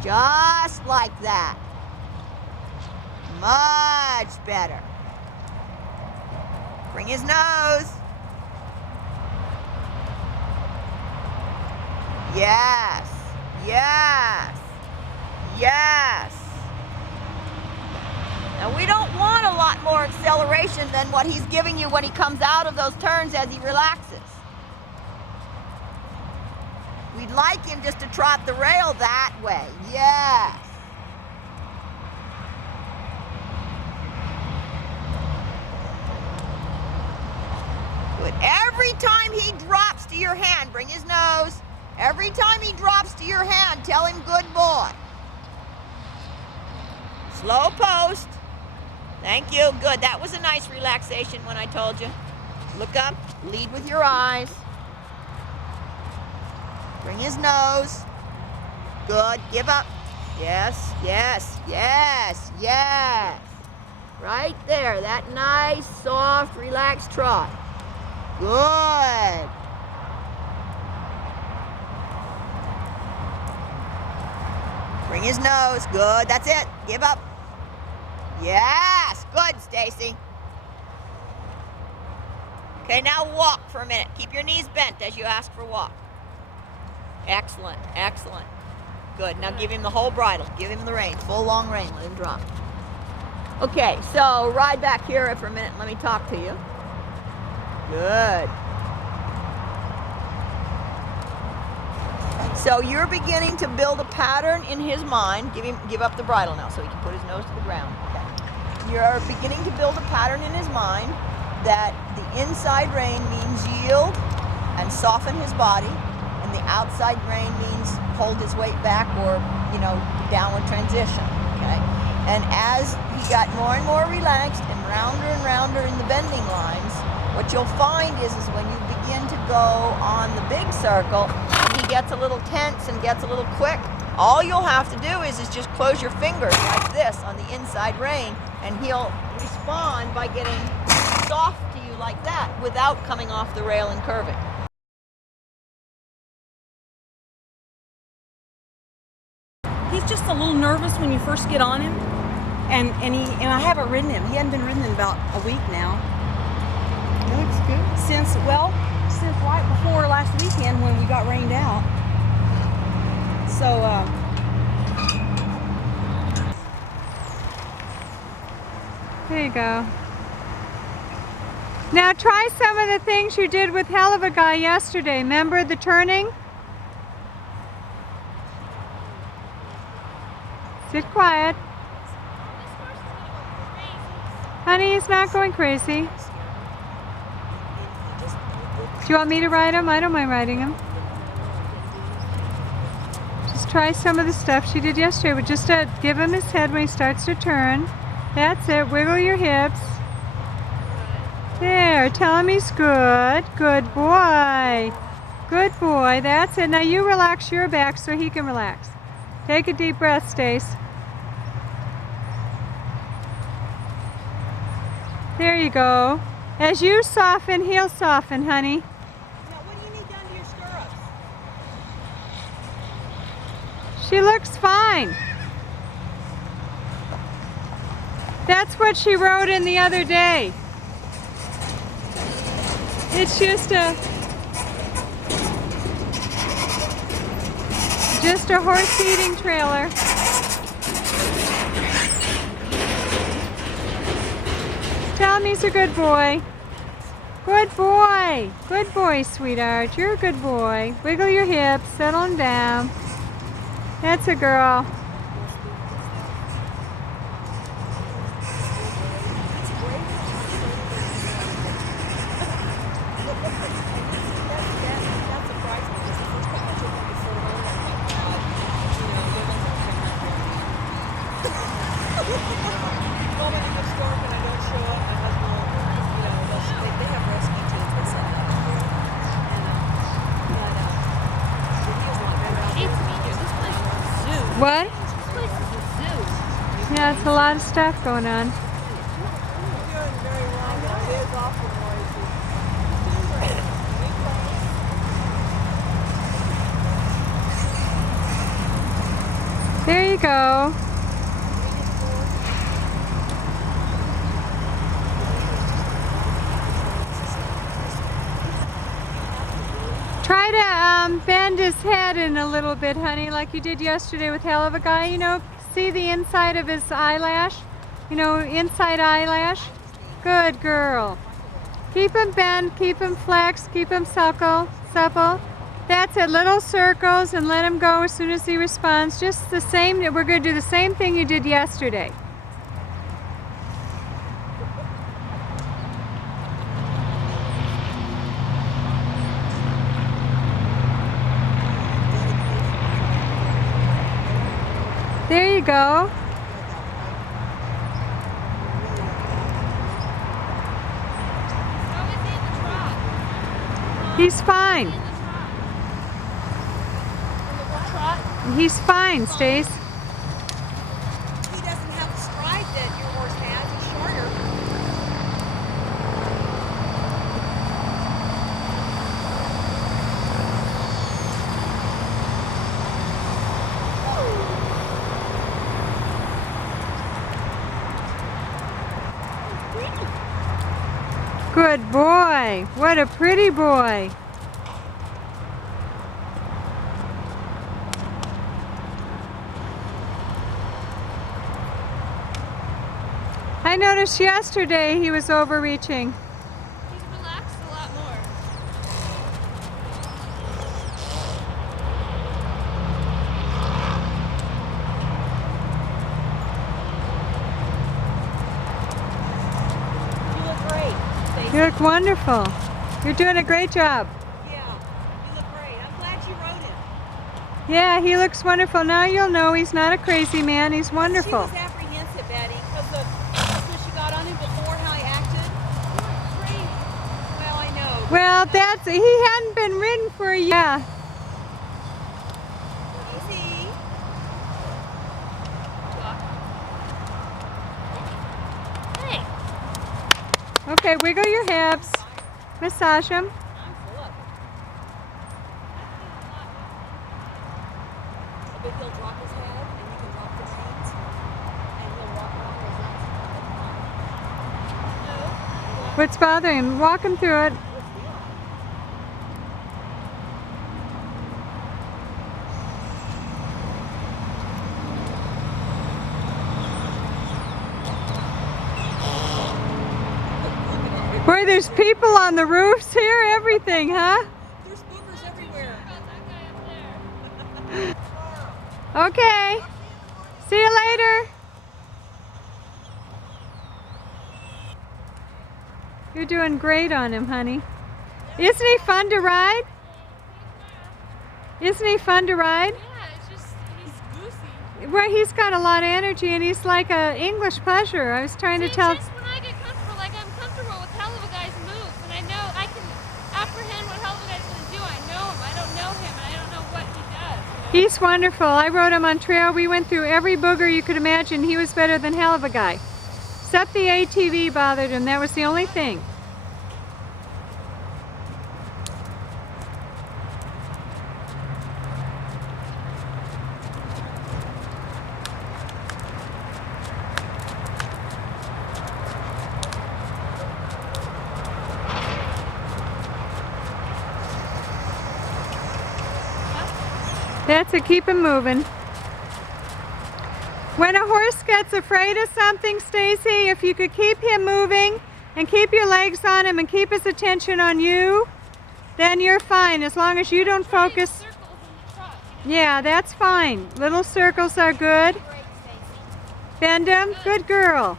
Just like that. Much better. Bring his nose. Yes. Yes. Yes. Now we don't want a lot more acceleration than what he's giving you when he comes out of those turns as he relaxes. We'd like him just to trot the rail that way. Yes. Good. Every time he drops to your hand, bring his nose. Every time he drops to your hand, tell him good boy. Slow post. Thank you. Good. That was a nice relaxation when I told you. Look up. Lead with your eyes. Bring his nose. Good. Give up. Yes, yes, yes, yes. Right there. That nice, soft, relaxed trot. Good. Bring his nose. Good. That's it. Give up. Yes. Good, Stacie. Okay, now walk for a minute. Keep your knees bent as you ask for walk. Excellent. Excellent. Good. Now give him the whole bridle. Give him the rein. Full long rein. Let him drop. Okay, so ride back here for a minute and let me talk to you. Good. So you're beginning to build a pattern in his mind. Give up the bridle now so he can put his nose to the ground. Okay. You're beginning to build a pattern in his mind that the inside rein means yield and soften his body, and the outside rein means hold his weight back or, downward transition. Okay. And as he got more and more relaxed and rounder in the bending lines, what you'll find is when you begin to go on the big circle and he gets a little tense and gets a little quick, all you'll have to do is just close your fingers like this on the inside rein, and he'll respond by getting soft to you like that without coming off the rail and curving. He's just a little nervous when you first get on him, and I haven't ridden him. He hadn't been ridden in about a week now. That looks good. Since right before last weekend when we got rained out. So, There you go. Now try some of the things you did with Halyva guy yesterday. Remember the turning? Sit quiet. Honey, he's not going crazy. Do you want me to ride him? I don't mind riding him. Just try some of the stuff she did yesterday. But just give him his head when he starts to turn. That's it. Wiggle your hips. There. Tell him he's good. Good boy. Good boy. That's it. Now you relax your back so he can relax. Take a deep breath, Stace. There you go. As you soften, he'll soften, honey. now what do you need done to your stirrups? She looks fine. That's what she wrote in the other day. It's just a horse feeding trailer. Tell him he's a good boy. Good boy. Good boy, sweetheart. You're a good boy. Wiggle your hips. Settle him down. That's a girl. What? Yeah, it's a lot of stuff going on. There you go. Try to bend his head in a little bit, honey, like you did yesterday with Halyva guy. See the inside of his eyelash? Inside eyelash? Good girl. Keep him bent, keep him flexed, keep him supple. That's it, little circles, and let him go as soon as he responds. Just the same, we're going to do the same thing you did yesterday. There you go. He's fine. He's fine, Stace. He doesn't have the stride that your horse has. He's shorter. Good boy. What a pretty boy. I noticed yesterday he was overreaching. He's relaxed a lot more. You look great, Stacie. You look wonderful. You're doing a great job. Yeah, you look great. I'm glad you rode him. Yeah, he looks wonderful. Now you'll know he's not a crazy man. He's wonderful. She was apprehensive, Betty, because when she got on him before, how he acted. You were crazy. Well, I know. Well, he hadn't been ridden for a year. Easy. Hey, Okay, wiggle your hips. Massage them. I'm full of it. But he'll drop his head, and you can drop the reins, and he'll walk around his legs. What's bothering him? Walk him through it. Boy, there's people on the roofs here, everything, huh? There's boogers everywhere. about that guy up there. Okay. See you later. You're doing great on him, honey. Isn't he fun to ride? Isn't he fun to ride? Yeah, it's just, he's goosey. Well, he's got a lot of energy and he's like a English pleasure. I was trying to See, tell. just when I get comfortable, like I'm comfortable with Halyva guy's moves, and I know I can apprehend what Halyva guy's going to do. I know him. I don't know him, and I don't know what he does. You know? He's wonderful. I rode him on trail. We went through every booger you could imagine. He was better than Halyva guy. Except the ATV bothered him. That was the only thing. That's it, keep him moving. When a horse gets afraid of something, Stacie, if you could keep him moving and keep your legs on him and keep his attention on you, then you're fine, as long as you don't focus. Circles in the trot, you know? Yeah, that's fine. Little circles are good. Bend him. Good girl.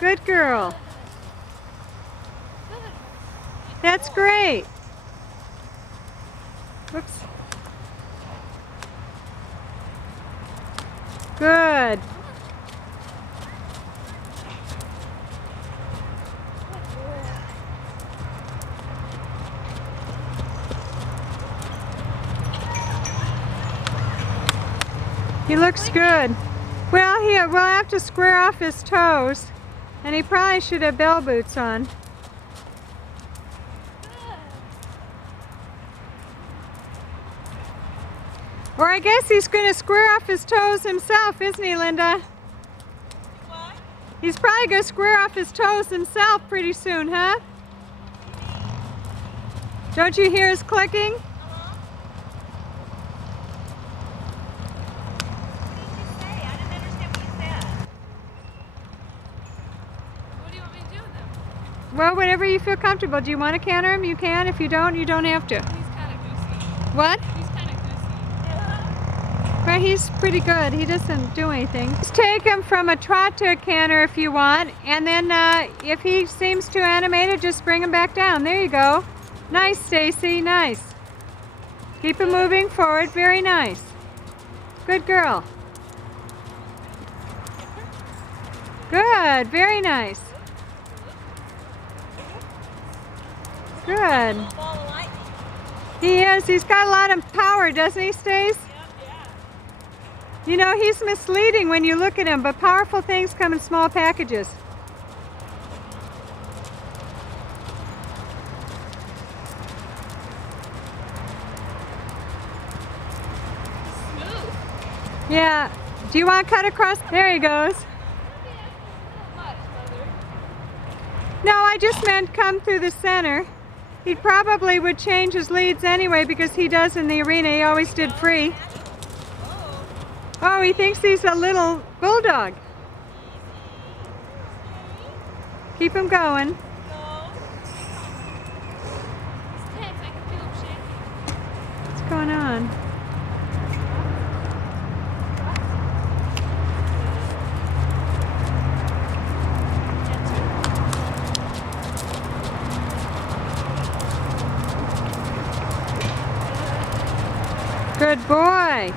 Good girl. Good. That's great. Whoops. Good. He looks good. Well, we'll have to square off his toes, and he probably should have bell boots on. Or I guess he's going to square off his toes himself, isn't he, Linda? What? He's probably going to square off his toes himself pretty soon, huh? Don't you hear his clicking? What do you want me to do with him? Well, whenever you feel comfortable. Do you want to canter him? You can. If you don't have to. He's kind of goosey. What? He's kind of goosey. Well, he's pretty good. He doesn't do anything. Just take him from a trot to a canter if you want, and then if he seems too animated, just bring him back down. There you go. Nice, Stacie. Nice. Keep him moving forward. Very nice. Good girl. Good. Very nice. Good. Ball of lightning. He is. He's got a lot of power, doesn't he, Stace? You know, he's misleading when you look at him, but powerful things come in small packages. Smooth. Yeah. Do you want to cut across? There he goes. Much, mother. No, I just meant come through the center. He probably would change his leads anyway because he does in the arena. He always did free. Oh, he thinks he's a little bulldog. Keep him going. He's tense. I can feel him shaking. What's going on? Good boy.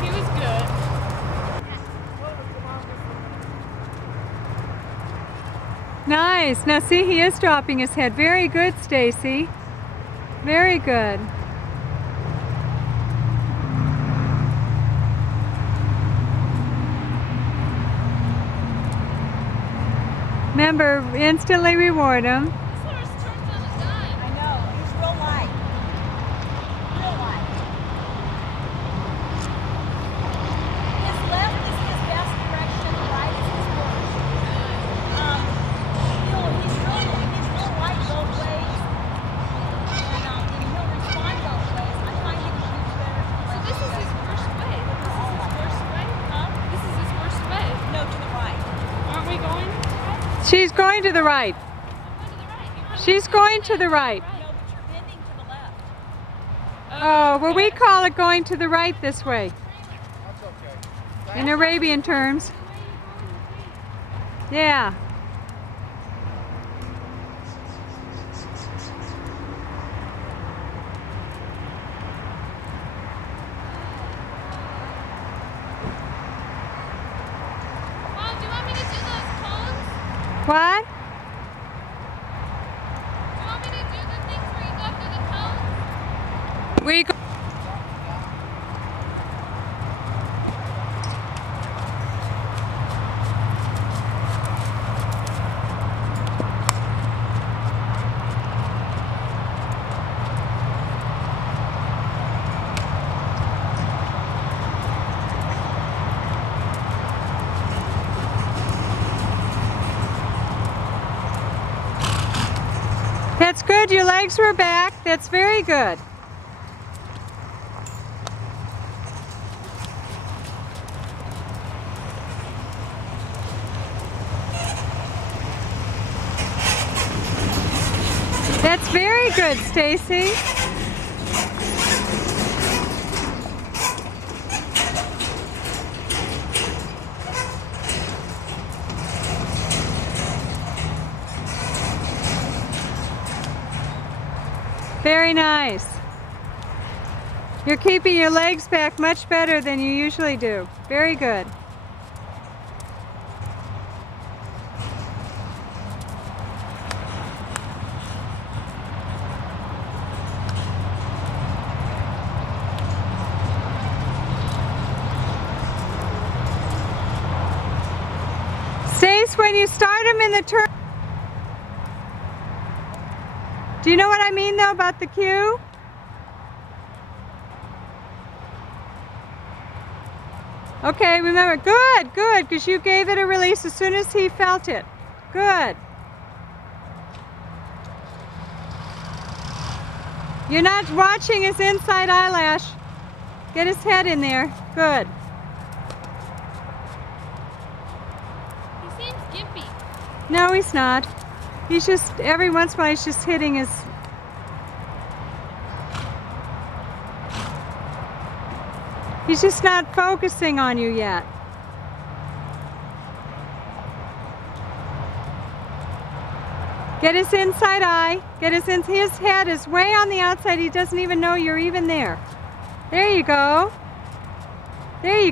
He was good. Nice. Now see, he is dropping his head. Very good, Stacie. Very good. Remember, instantly reward him. This horse turns on a dime. I know. He's real light. Real light. His left is his best direction, right is his worst. He's real light both ways. And he'll respond both ways. I find he shoots better. So this is his worst way. This is his worst way? Huh? This is his worst way. No, to the right. Aren't we going? She's going to the right. I'm going to the right. You want She's going to the right. No, but you're bending to the left. Oh, well, we call it going to the right this way. In Arabian terms. Yeah. Mom, do you want me to do those cones? What? Do you want me to do the things where you go through the cones? We go. That's good. Your legs were back. That's very good. That's very good, Stacie. Very nice. You're keeping your legs back much better than you usually do. Very good. Stace, when you start them in the turn. Do you know what I mean though about the cue? Okay, remember, good, good, because you gave it a release as soon as he felt it. Good. You're not watching his inside eyelash. Get his head in there. Good. He seems gimpy. No, he's not. He's just, every once in a while, he's just hitting his... He's just not focusing on you yet. Get his inside eye. Get his head is way on the outside. He doesn't even know you're even there. There you go. There you